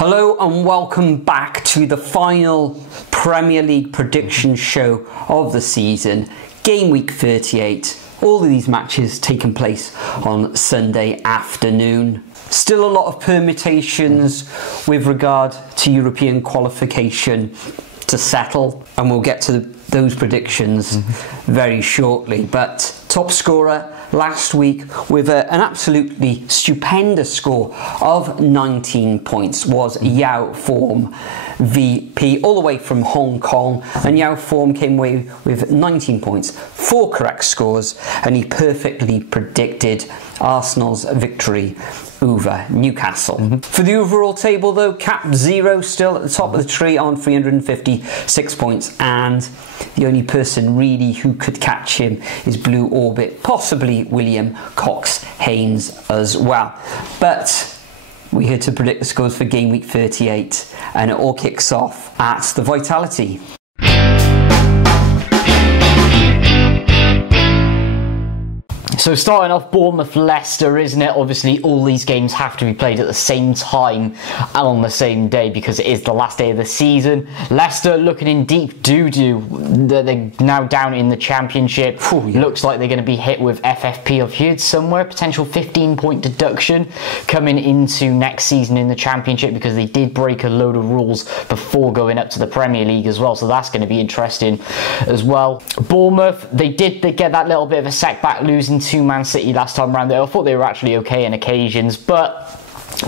Hello and welcome back to the final Premier League prediction show of the season, game week 38. All of these matches taking place on Sunday afternoon. Still a lot of permutations with regard to European qualification to settle, and we'll get to those predictions very shortly. But top scorer last week with an absolutely stupendous score of 19 points was Yao Form VP, all the way from Hong Kong, and Yao Form came away with 19 points, 4 correct scores, and he perfectly predicted Arsenal's victory over Newcastle. For the overall table though, Cap 0 still at the top of the tree on 356 points, and the only person really who could catch him is Blue Orbit, possibly William Cox Haynes as well. But we're here to predict the scores for game week 38, and it all kicks off at the Vitality. So starting off, Bournemouth Leicester, isn't it? Obviously all these games have to be played at the same time and on the same day because it is the last day of the season. Leicester looking in deep doo-doo. They're now down in the Championship. Looks like they're going to be hit with FFP. I've heard somewhere potential 15-point deduction coming into next season in the Championship because they did break a load of rules before going up to the Premier League as well. So that's going to be interesting as well. Bournemouth, they get that little bit of a setback losing to Man City last time around. I thought they were actually okay on occasions, but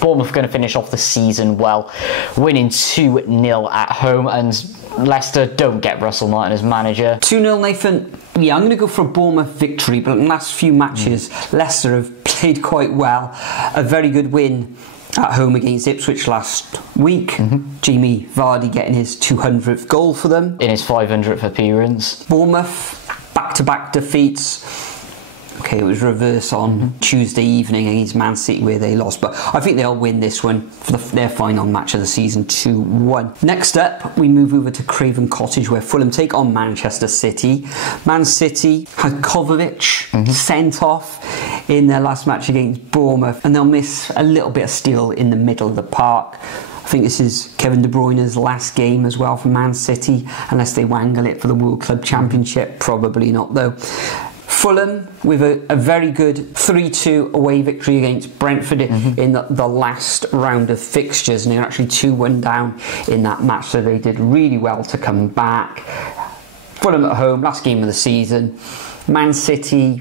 Bournemouth are going to finish off the season well, winning 2-0 at home, and Leicester don't get Russell Martin as manager. 2-0, Nathan. Yeah, I'm going to go for a Bournemouth victory, but in the last few matches, Leicester have played quite well. A very good win at home against Ipswich last week. Jamie Vardy getting his 200th goal for them. In his 500th appearance. Bournemouth, back-to-back defeats. Okay, it was reverse on Tuesday evening against Man City where they lost, but I think they'll win this one for their final match of the season, 2-1. Next up, we move over to Craven Cottage where Fulham take on Manchester City. Man City had Kovacic sent off in their last match against Bournemouth, and they'll miss a little bit of steel in the middle of the park. I think this is Kevin De Bruyne's last game as well for Man City, unless they wangle it for the World Club Championship. Probably not though. Fulham with a very good 3-2 away victory against Brentford in the last round of fixtures, and they were actually 2-1 down in that match, so they did really well to come back. Fulham at home, last game of the season. Man City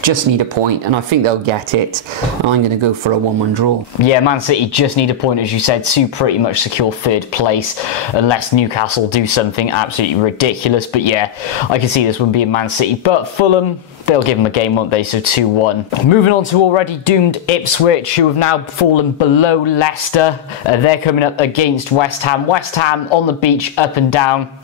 just need a point, and I think they'll get it. I'm going to go for a 1-1 draw. Yeah, Man City just need a point, as you said, to pretty much secure third place, unless Newcastle do something absolutely ridiculous. But yeah, I can see this one being Man City. But Fulham, they'll give them a game, won't they? So 2-1. Moving on to already doomed Ipswich, who have now fallen below Leicester. They're coming up against West Ham. West Ham on the beach, up and down.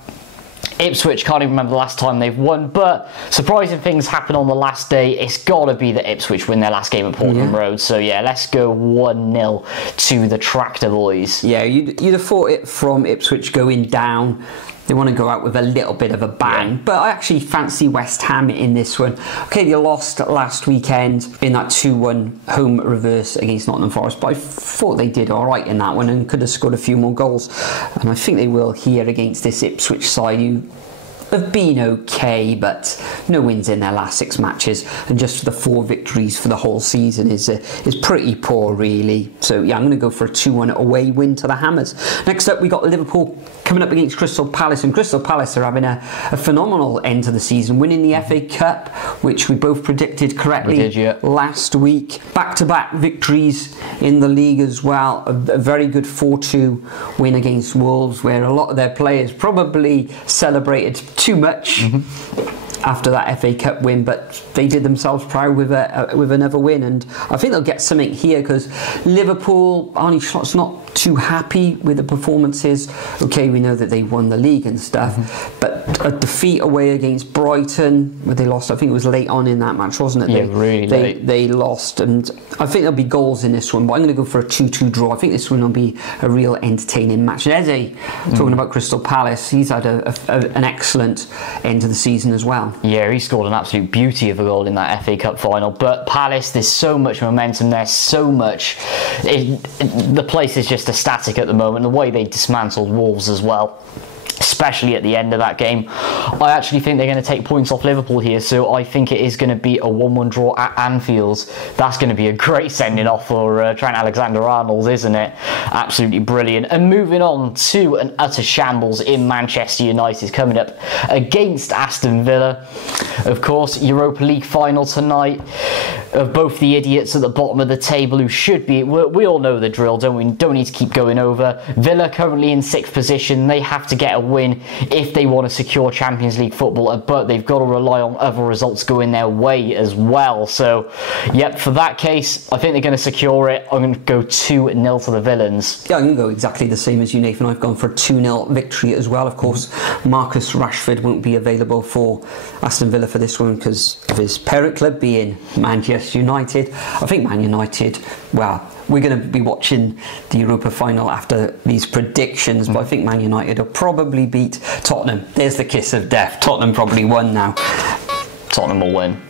Ipswich, can't even remember the last time they've won, but surprising things happen on the last day. It's got to be that Ipswich win their last game at Portman Road. So yeah, let's go 1-0 to the Tractor Boys. Yeah, you'd have thought it from Ipswich going down. They want to go out with a little bit of a bang, but I actually fancy West Ham in this one. Okay, they lost last weekend in that 2-1 home reverse against Nottingham Forest, but I thought they did alright in that one and could have scored a few more goals. And I think they will here against this Ipswich side, who have been okay, but no wins in their last 6 matches, and just the 4 victories for the whole season is pretty poor really. So yeah, I'm going to go for a 2-1 away win to the Hammers. Next up, we got Liverpool coming up against Crystal Palace, and Crystal Palace are having a phenomenal end to the season, winning the FA Cup, which we both predicted correctly last week. Back-to-back victories in the league as well. A very good 4-2 win against Wolves, where a lot of their players probably celebrated too much after that FA Cup win, but they did themselves proud with another win, and I think they'll get something here because Liverpool, Arne Slot's not too happy with the performances. Okay, we know that they won the league and stuff, but a defeat away against Brighton, where they lost, I think it was late on in that match, wasn't it? Yeah, really late. They lost, and I think there'll be goals in this one, but I'm going to go for a 2-2 draw. I think this one will be a real entertaining match. And Eze, talking about Crystal Palace, he's had an excellent end to the season as well. down. Yeah, he scored an absolute beauty of a goal in that FA Cup final. But Palace, there's so much momentum there, so much. The place is just ecstatic at the moment. The way they dismantled Wolves as well, especially at the end of that game. I actually think they're going to take points off Liverpool here, so I think it is going to be a 1-1 draw at Anfield. That's going to be a great sending off for Trent Alexander-Arnold, isn't it? Absolutely brilliant. And moving on to an utter shambles in Manchester United coming up against Aston Villa. Of course, Europa League final tonight of both the idiots at the bottom of the table who should be, we all know the drill, don't we? Don't need to keep going over. Villa currently in 6th position. They have to get a win if they want to secure Champions League football, but they've got to rely on other results going their way as well. So, yep, for that case, I think they're going to secure it. I'm going to go 2-0 to the Villains. Yeah, I'm going to go exactly the same as you, Nathan. I've gone for a 2-0 victory as well. Of course, Marcus Rashford won't be available for Aston Villa for this one because of his parent club being Manchester United. I think Man United, well, we're going to be watching the Europa final after these predictions, but I think Man United will probably beat Tottenham. There's the kiss of death. Tottenham probably won now. Tottenham will win.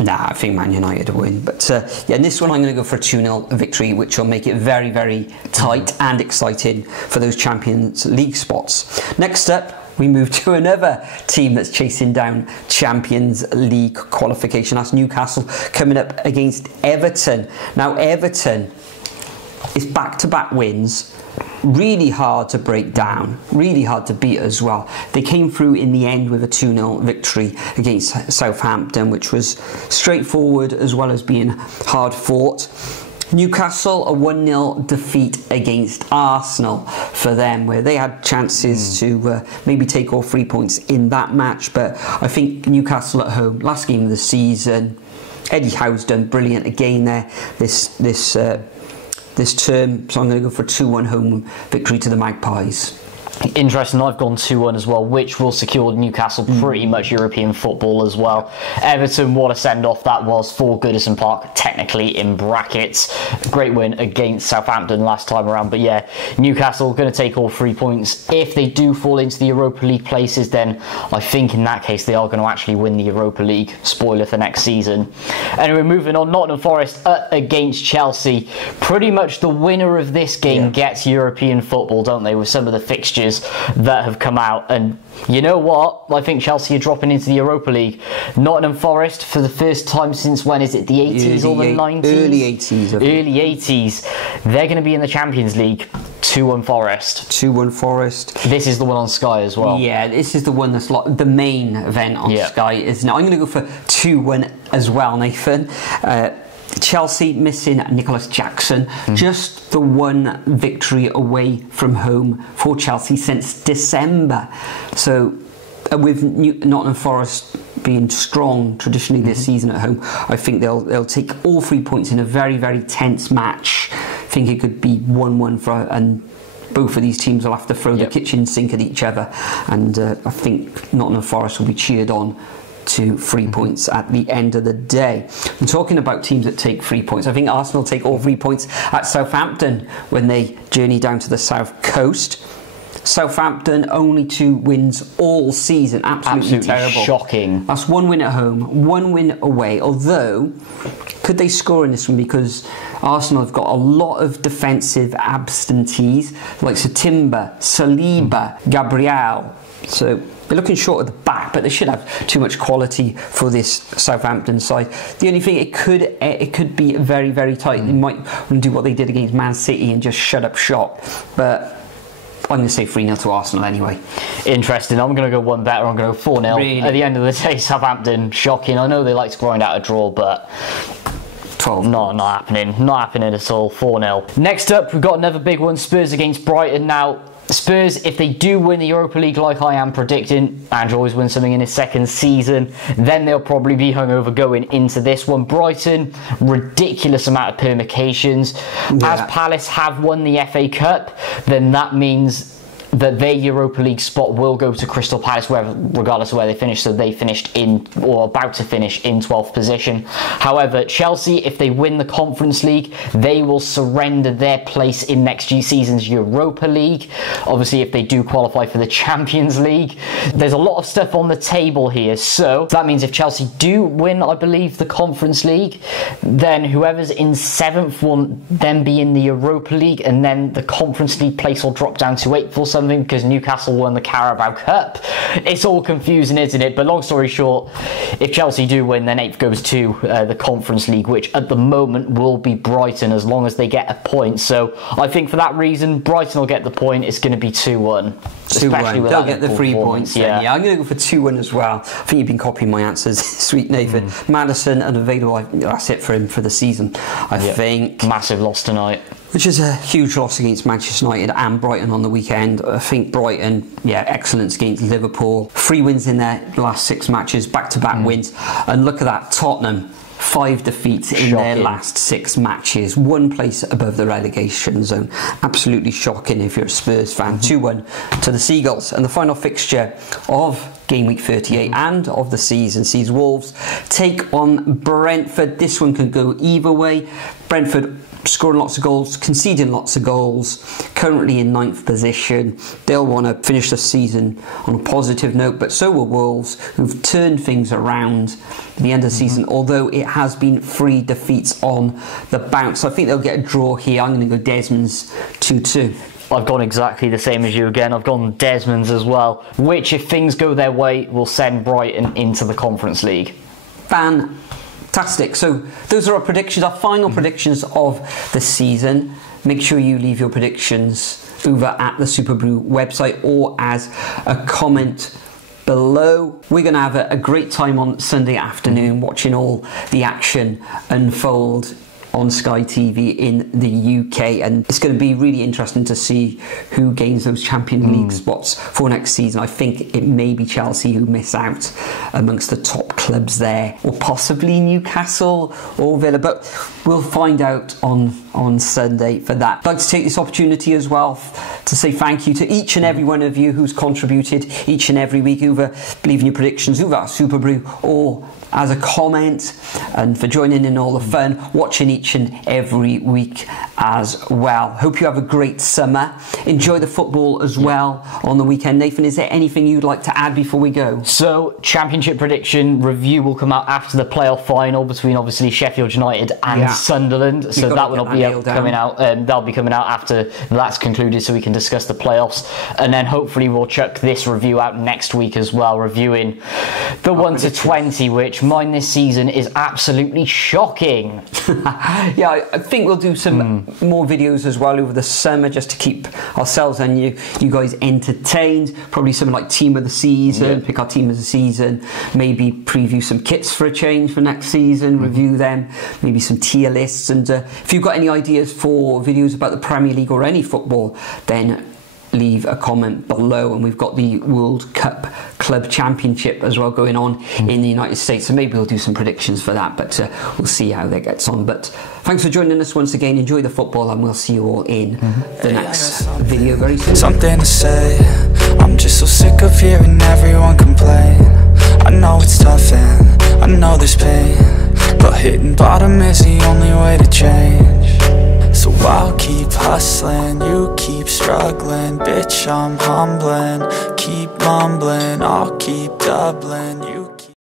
Nah, I think Man United will win. But yeah, in this one I'm going to go for a 2-0 victory, which will make it very, very tight and exciting for those Champions League spots. Next up, we move to another team that's chasing down Champions League qualification. That's Newcastle coming up against Everton. Now, Everton is back-to-back wins. Really hard to break down, really hard to beat as well. They came through in the end with a 2-0 victory against Southampton, which was straightforward as well as being hard fought. Newcastle, a 1-0 defeat against Arsenal for them, where they had chances to maybe take all 3 points in that match, but I think Newcastle at home, last game of the season, Eddie Howe's done brilliant again there this term, so I'm going to go for a 2-1 home victory to the Magpies. Interesting, I've gone 2-1 as well, which will secure Newcastle pretty much European football as well. Everton, what a send-off that was for Goodison Park, technically in brackets. Great win against Southampton last time around, but yeah, Newcastle going to take all 3 points. If they do fall into the Europa League places, then I think in that case they are going to actually win the Europa League. Spoiler for next season. Anyway, moving on, Nottingham Forest against Chelsea. Pretty much the winner of this game gets European football, don't they, with some of the fixtures that have come out. And you know what? I think Chelsea are dropping into the Europa League. Nottingham Forest, for the first time since when is it? The 80s or the 90s? Early 80s. Early 80s. They're going to be in the Champions League. 2-1 Forest. 2-1 Forest. This is the one on Sky as well. Yeah, this is the one that's like the main event on Sky, isn't it? I'm going to go for 2-1 as well, Nathan. Chelsea missing Nicholas Jackson. Just the one victory away from home for Chelsea since December. So with Nottingham Forest being strong traditionally this season at home, I think they'll take all 3 points in a very, very tense match. I think it could be 1-1 and both of these teams will have to throw the kitchen sink at each other, and I think Nottingham Forest will be cheered on to 3 points at the end of the day. And talking about teams that take 3 points, I think Arsenal take all 3 points at Southampton when they journey down to the south coast. Southampton, only 2 wins all season. Absolutely terrible. Shocking. That's 1 win at home, 1 win away. Although, could they score in this one? Because Arsenal have got a lot of defensive absentees, like Timber, Saliba, Gabriel. So they're looking short at the back, but they should have too much quality for this Southampton side. The only thing, it could be very, very tight. They might want to do what they did against Man City and just shut up shop. But I'm going to say 3-0 to Arsenal anyway. Interesting. I'm going to go one better. I'm going to go 4-0. Really? At the end of the day, Southampton, shocking. I know they like to grind out a draw, but 12. Not happening. Not happening at all. 4-0. Next up, we've got another big one. Spurs against Brighton. Now, Spurs, if they do win the Europa League like I am predicting, Andrew always wins something in his second season, then they'll probably be hungover going into this one. Brighton, ridiculous amount of permutations. As Palace have won the FA Cup, then that means that their Europa League spot will go to Crystal Palace, regardless of where they finish. So they finished in, or about to finish, in 12th position. However, Chelsea, if they win the Conference League, they will surrender their place in next season's Europa League. Obviously, if they do qualify for the Champions League, there's a lot of stuff on the table here. So that means if Chelsea do win, I believe, the Conference League, then whoever's in 7th will then be in the Europa League, and then the Conference League place will drop down to 8th or something, because Newcastle won the Carabao Cup. It's all confusing, isn't it? But long story short, if Chelsea do win, then 8th goes to the Conference League, which at the moment will be Brighton, as long as they get a point. So I think for that reason, Brighton will get the point. It's going to be 2-1. 2-1. They'll get the 3 points. Yeah, I'm going to go for 2-1 as well. I think you've been copying my answers. Sweet Nathan. Maddison unavailable. That's it for him for the season, I think. Massive loss tonight. Which is a huge loss against Manchester United and Brighton on the weekend. I think Brighton, excellence against Liverpool. 3 wins in their last 6 matches, back-to-back wins. And look at that, Tottenham. 5 defeats in their last 6 matches, 1 place above the relegation zone. Absolutely shocking if you're a Spurs fan. 2-1 to the Seagulls. And the final fixture of game week 38 and of the season sees Wolves take on Brentford. This one could go either way. Brentford scoring lots of goals, conceding lots of goals, currently in 9th position. They'll want to finish the season on a positive note, but so will Wolves, who've turned things around at the end of the season, although it has been 3 defeats on the bounce. I think they'll get a draw here. I'm going to go Desmond's 2-2. I've gone exactly the same as you again. I've gone Desmond's as well, which, if things go their way, will send Brighton into the Conference League. Fantastic. So those are our predictions, our final predictions of the season. Make sure you leave your predictions over at the Superbru website or as a comment below. We're going to have a great time on Sunday afternoon watching all the action unfold on Sky TV in the UK, and it's going to be really interesting to see who gains those Champions League spots for next season. I think it may be Chelsea who miss out amongst the top clubs there, or possibly Newcastle or Villa, but we'll find out on Sunday for that. I'd like to take this opportunity as well to say thank you to each and every one of you who's contributed each and every week, either leaving your predictions over at Superbru or as a comment, and for joining in all the fun, watching each and every week as well. Hope you have a great summer. Enjoy the football as well on the weekend. Nathan, is there anything you'd like to add before we go? So, Championship prediction review will come out after the playoff final between obviously Sheffield United and Sunderland. So that will be coming out. That'll be coming out after that's concluded, so we can discuss the playoffs. And then hopefully we'll chuck this review out next week as well, reviewing the 1 to 20, which mine this season is absolutely shocking. I think we'll do some more videos as well over the summer, just to keep ourselves and you guys entertained. Probably something like team of the season, pick our team of the season, maybe preview some kits for a change for next season, review them, maybe some tier lists. And if you've got any ideas for videos about the Premier League or any football, then leave a comment below. And we've got the World Cup Club Championship as well going on in the United States, so maybe we'll do some predictions for that, but we'll see how that gets on. But thanks for joining us once again. Enjoy the football, and we'll see you all in the next video very soon. Something to say, I'm just so sick of hearing everyone complain. I know it's tough and I know there's pain, but hitting bottom is the only way to change. So I'll keep hustling, you keep struggling. Bitch, I'm humbling, keep mumbling, I'll keep doubling. You